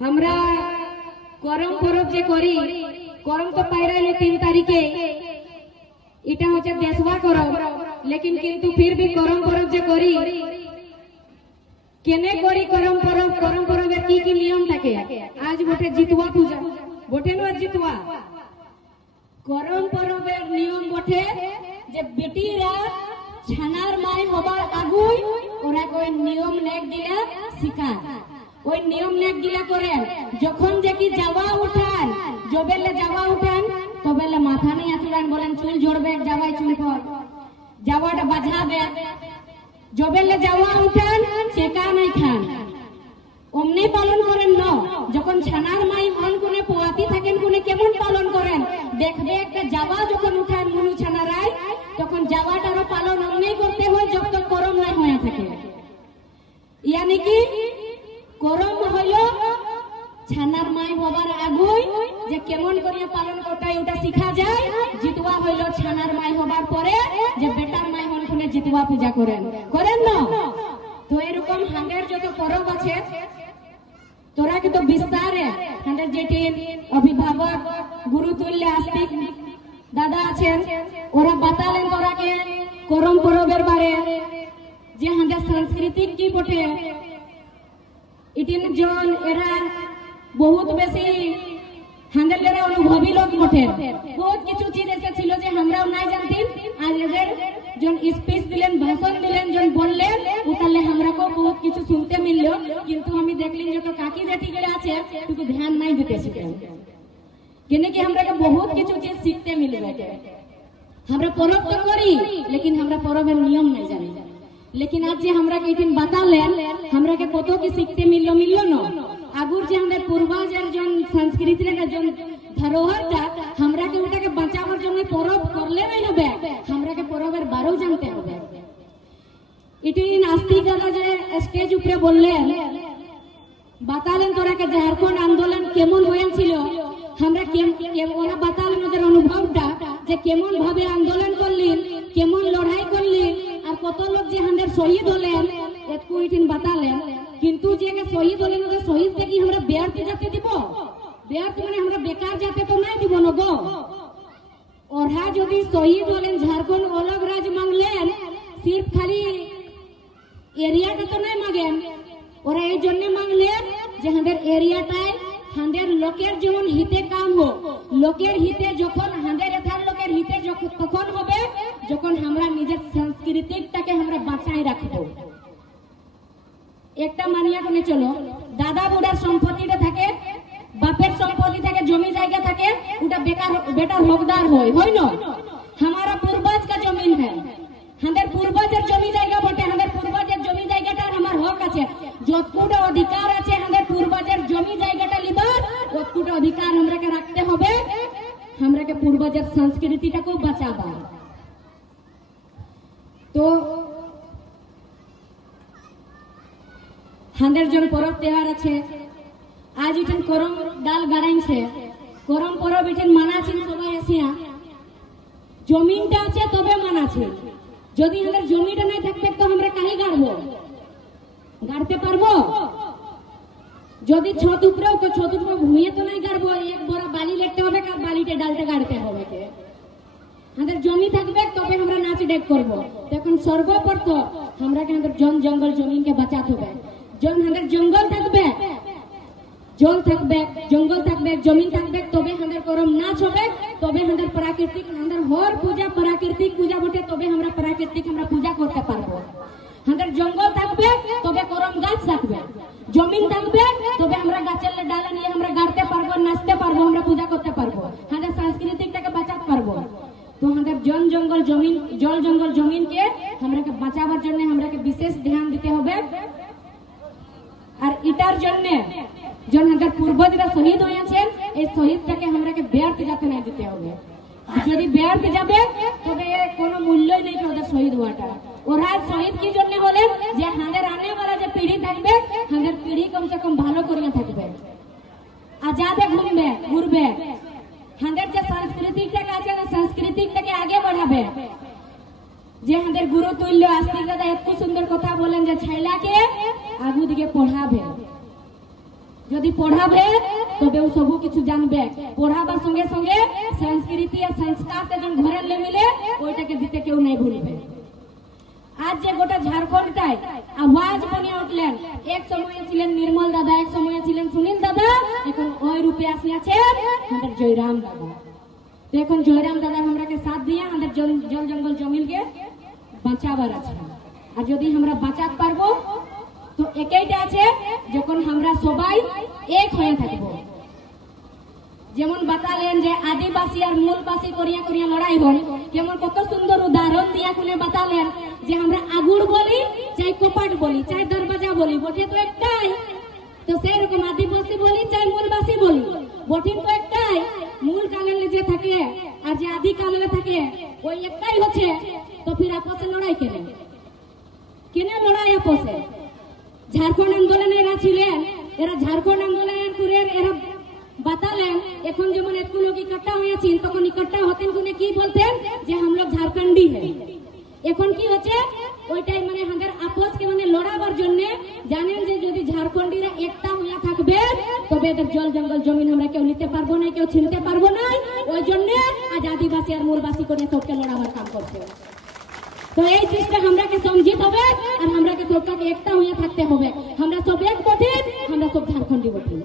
আমরা করম পরব যে করি, করম তো পাইরাইলো 3 তারিখে, এটা হচ্ছে দেশবা করম, লেকিন কিন্তু ফির भी করম পরব যে করি, কেনে করি করম পরব? করম পরবের কি কি নিয়ম থাকে? আজ বটে জিতুয়া পূজা, বটে না জিতুয়া? করম পরবের নিয়ম বটে যে বেটিরা ছানার মাই হবার আগুই ওরা ওই নিয়ম নেক গিলা শিখায়, ওই নিয়ম নেক গিলা করেন। যখন যে কি যাওয়া উঠান, জবেলে যাওয়া উঠান, তবেলে মাথা নেই আতুরান, বলেন চুল জড়বে, যাওয়াই চুল পর যাওয়াটা বাজাবে। জবেলে যাওয়া উঠান চেকা নাই খান, অমনি পালন করেন ন। যখন ছানার মাই হন কোনে পোয়াতি থাকেন কোনে কেমন পালন করেন দেখবে। একটা যাওয়া যখন উঠান মনু ছানারাই, তখন যাওয়াটারও পালন অমনি করতে হয় যত করম নাই হয়ে থাকে। ইয়ানি কি করম হইল ছানার মাই হবার আগুই যে কেমন করিয়া পালন করতে হয় ওটা শিখা যায়। জিতুয়া হইল ছানার মাই হবার পরে যে বেটার মাই হন কোনে জিতুয়া পূজা করেন, করেন না? তো এরকম হাঁদের যত পরব আছে তোরা কিন্তু বিস্তারে হাঁদের যেটি অভিভাবক গুরুতুল্য আস্তিক দাদা আছেন ওরা বাতালেন তোরাকে করম পরবের বারে, যে হাঁদের সাংস্কৃতিক কি বটে। ইটিন জন এরা বহুত বেশি হাঁদের অনুভবী লোক বটে, বহুত কিছু চিজ এসে ছিল যে আমরাও নাই জানতি। আজ এদের জন স্পিচ দিলেন, ভাষণ দিলেন, জন বললেন উতারলে আমরাকেও বহুত কিছু শুনতে মিলল। কিন্তু আমি দেখলেন যত কাকি জেঠি গেলে আছে কিন্তু ধ্যান নাই দিতেছি কেন কি আমরাকে বহুত কিছু চিজ শিখতে মিলবে। আমরা পরব তো করি লেকিন আমরা পরবের নিয়ম নাই জানি। लेकिन आज जे हमरा के इठिन बतालेन हमरा के कतो की सीखते मिललो न। आगुर जे हमर पूर्वजर जन संस्कृति रे जन धरोहरटा हमरा के ओटाके बाँचाবার জন্য পরব করলে নাই হবে, हमरा के পরবের বারো জানতে হবে। ইঠিন আস্তিক দাদা যে স্টেজ উপরে বললেন বাতালেন তোরাকে ঝাড়খণ্ড আন্দোলন কেমন হয়েছিল, আমরা ওরা বাতালেন ওদের অনুভবটা যে কেমন ভাবে আন্দোলন করলেন, কেমন লড়াই করলেন, আর কত লোক যে হাঁদের শহীদ হলেন একটু ইঠিন বাতালেন। কিন্তু যে শহীদ হলেন ওদের শহীদ থেকে আমরা বেয়ার্থ যাতে দিব, বেয়ার্থ মানে আমরা বেকার যাতে তো নাই দিব না গো। ওরা যদি শহীদ হলেন ঝাড়খণ্ড অলগ রাজ মাংলেন, সির্ফ খালি এরিয়াটা তো নাই মাগেন, ওরা এই জন্য মাংলেন যে হাঁদের এরিয়াটায় হাঁদের লোকের যেমন হিতে কাম হোক, লোকের হিতে যখন হাঁদের এথার লোকের হিতে তখন হবে যখন আমরা নিজের সংস্কৃতিটাকে আমরা বাঁচাই রাখবো। একটা মানিয়া কোনে চলো, দাদা বুড়ার সম্পত্তিটা থাকে, বাপের সম্পত্তি থাকে, জমি জায়গা থাকে, ওটা বেটার হকদার হয় না। हमारा पूर्वज का जमीन है, হাঁদের পূর্বজের জমি জায়গা বটে, হাঁদের পূর্বজের জমি জায়গাটার আমার হক আছে, যতটুকু অধিকার আছে হাঁদের পূর্বজের জমি জায়গাটা লিবার ততটুকু অধিকার আমরাকে রাখতে হবে, আমরাকে পূর্বজের সংস্কৃতিটাকেও বাঁচাবা। তো হাঁদের জন পরব তেওহার আছে, আজ ইঠেন করম ডাল গাড়াইছে, করম পরব ইঠেন মানাছেন সবাই আসিয়া, জমিনটা আছে তবে মানাছে। যদি আমাদের জমিটা নাই থাকবে তো আমরা কাহে গাড়বো, গাড়তে পারবো? যদি ছত উপরেও তো ছত উপরে ভুঁয়ে তো নাই গাড়বো, এক বড় বালি লেটতে হবে আর বালিতে ডালটা গাড়তে হবে। আমাদের জমি থাকবে তবে আমরা নাচ ডেক করবো। তখন সর্বপ্রথম আমরা আমাদের জন জঙ্গল জমিনকে বাঁচাতে হবে। জন আমাদের জঙ্গল থাকবে, জল থাকবে, জঙ্গল থাকবে, জমিন থাকবে, তবে আমাদের করম নাচ হবে, তবে আমাদের প্রাকৃতিক আমাদের হর পূজা প্রাকৃতিক পূজা বটে, তবে আমরা প্রাকৃতিক আমরা পূজা করতে পারবো। আমাদের জঙ্গল থাকবে তবে করম গাছ থাকবে, জমিন থাকবে তবে আমরা গাছের ডালে নিয়ে আমরা গাড়তে পারবো, নাচতে পারবো, আমরা পূজা করতে পারবো, আমাদের সংস্কৃতিটাকে বাঁচাতে পারবো। তো আমাদের জন জঙ্গল জমিন জল জঙ্গল জমিনকে আমরাকে বাঁচাবার জন্য আমরাকে বিশেষ ধ্যান দিতে হবে। আর এটার জন্য জন আমাদের পূর্বজরা শহীদ হয়েছেন এই শহীদটাকে আমরাকে ব্যর্থ যাতে না দিতে হবে। যদি ব্যর্থ যাবে তবে কোনো মূল্যই নেই ওদের শহীদ হওয়াটা। ওরা শহীদ কি জন্য হলেন যে আমাদের আনেওয়ালা যে পিঢ়ি থাকবে আমাদের পিঢ়ি কমসে কম ভালো করিয়া থাকবে, আজাদে ঘুরবে, আমাদের যে সাংস্কৃতিকটাকে আছে না সাংস্কৃতিকটাকে আগে বাড়াবে। যে আমাদের গুরু তুল্য আস্তিক দাদা এত সুন্দর কথা বলেন যে ছেলেকে আগু দিকে পড়াবে। যদি যদি পড়াবে তবে ও সবু কিছু জানবে। পড়াবার সঙ্গে সঙ্গে সংস্কৃতি আর সংস্কারটা যেন ঘরের লেমিলে ওইটাকে দিতে কেউ নাই ভুলবে। আজ যে গোটা ঝাড়খণ্ডটায় আওয়াজ বানিয়ে উঠলেন, এক সময়ে ছিলেন নির্মল দাদা, এক সময়ে ছিলেন সুনীল দাদা, এখন ওই রূপে আসিয়াছেন আমাদের জয়রাম দাদা। তো এখন জয়রাম দাদা আমরাকে সাথ দিয়ে আমাদের জল জঙ্গল জমিনকে বাঁচাবার আছে। আর যদি আমরা বাঁচাতে পারবো তো একইটা আছে, যখন আমরা সবাই এক হয়ে থাকবো। যেমন বাতালেন যে আদিবাসী আর মূলবাসী করিয়া করিয়া লড়াই হয়, যেমন কত সুন্দর উদাহরণ দিয়া খুলে বাতালেন যে আমরা আগুড় বলি, চাই কপাট বলি, চাই দরবাজা বলি, বটে তো একটাই। তো সেই রকম আদিবাসী বলি চাই মূলবাসী বলি, বঠিন তো একটাই। মূল কালে যে থাকে আর যে আদি কালে থাকে ওই একটাই হচ্ছে। তো ফির আপসে লড়াই কেন লড়াই আপসে? ঝাড়খণ্ড আন্দোলনে এরা ছিলেন, এরা ঝাড়খণ্ড আন্দোলনের করে এরা বাতালেন। এখন যেমন এত লোক ইকट्ठा হয়েছেন, তখন ইকट्ठा হতেন কোনে কি বলতেন যে हम लोग झारखंडी है। এখন কি হচ্ছে ওইটাই মানে আমাদের আপসকে মানে লড়াবার জন্য জানেন যে যদি ঝাড়খণ্ডীরা একটা হয়ে থাকবে তবে এদের জল জঙ্গল জমিন আমরা কেউ নিতে পারবো না, কেউ ছিনতে পারবো না। ওই জন্য আজ আদিবাসী আর মূলবাসী করে সবকে লড়াবার কাম করছে। তো এই চीजটা আমরাকে সমঝিত হবে আর আমরাকে সবটাকে একটা হয়ে থাকতে হবে। আমরা সব এক বটে, আমরা সব ঝাড়খণ্ডী বটে।